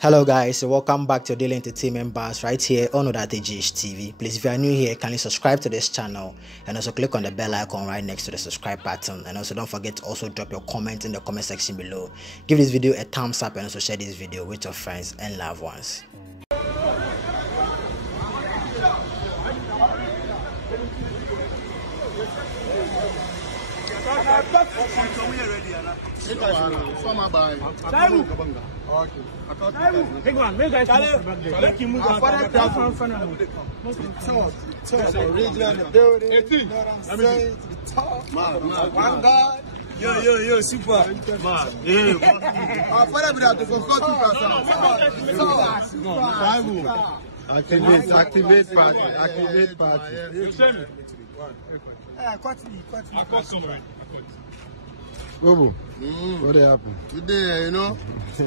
Hello guys, welcome back to Daily Entertainment Bars right here on Odatejish TV. Please, if you are new here, kindly subscribe to this channel and also click on the bell icon right next to the subscribe button. And also don't forget to also drop your comment in the comment section below. Give this video a thumbs up and also share this video with your friends and loved ones. Yo, super. Man. Activate party. Bobo, what happened? Today, you know, it's a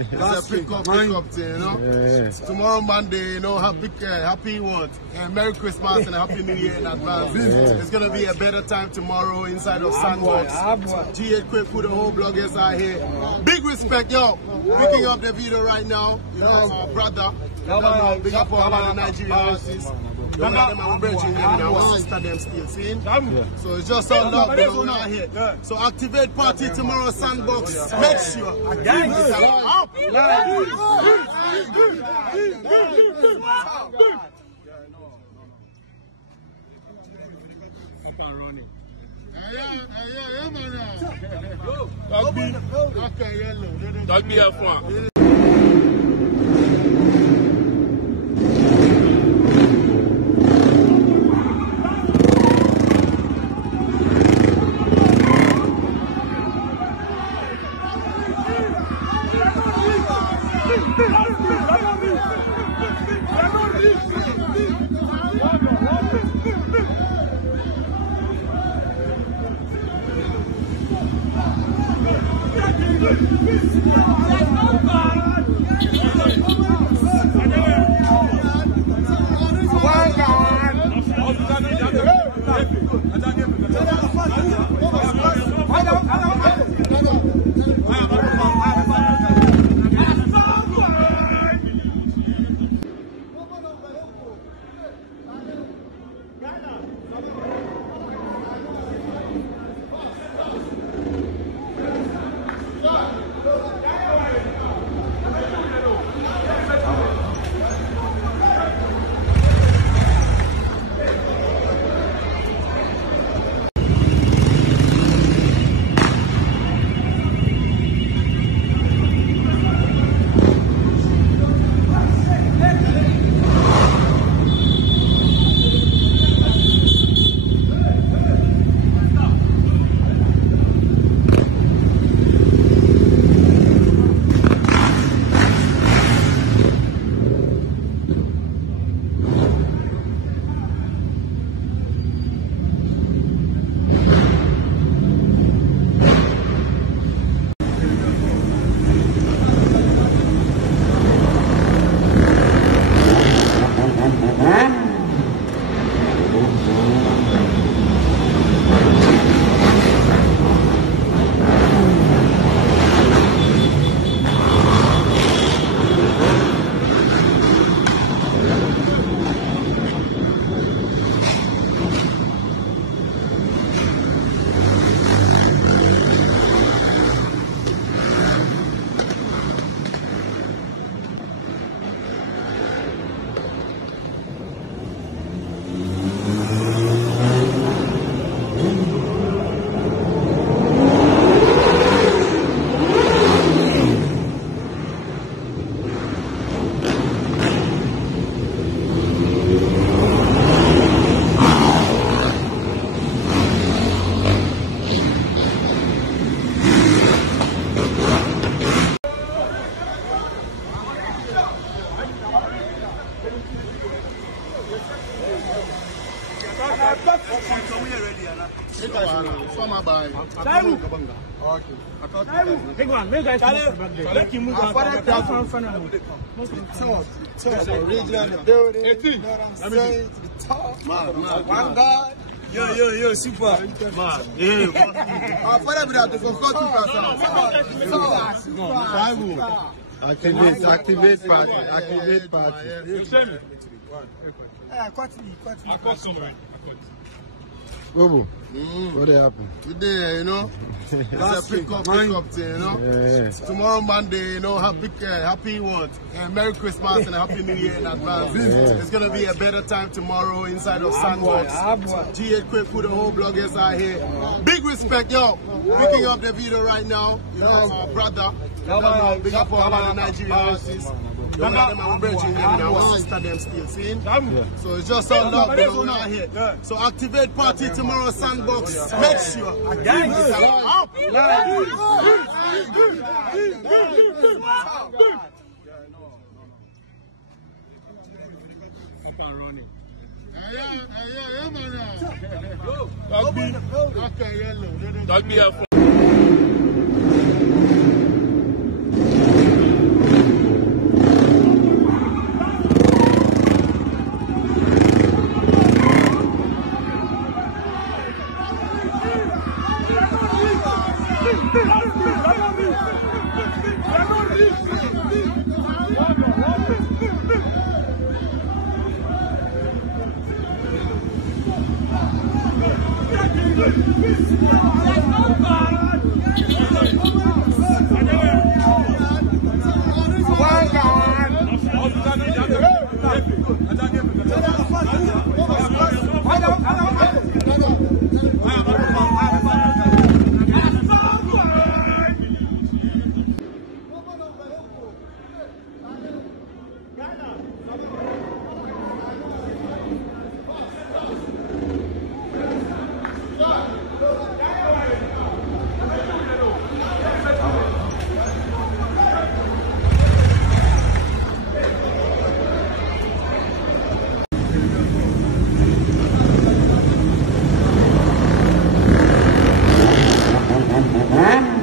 pick up thing, you know. Yeah. Tomorrow, Monday, you know, happy what? Merry Christmas and a Happy New Year in advance. Yeah. It's going to be a better time tomorrow inside of Sandbox. G8 Quick Food, the whole bloggers are here. Big respect, yo. Picking up the video right now, you know, our brother. Big up all the Nigerian artists. So it's just all love going on here. So activate party tomorrow, Sandbox. Make sure. Don't be a front. One God. Yo, super. Man. Yeah. Our father be that to concord Activate party. Activate party. Bobo, what happened? Today, you know, it's a pick up thing, you know. Yeah. Tomorrow, Monday, you know, happy what? Merry Christmas and a Happy New Year in advance. Yeah. It's going to be a better time tomorrow inside of Sandbox. G8 Quick Food, the whole bloggers are here. Big respect, yo. Picking up the video right now, you know, my brother. Big up all the Nigerian artists. You know them, I'm bridging them now. I sister them still seeing. So it's just all love going on here. So activate party tomorrow, Sandbox. Make sure. Dog be up. Huh?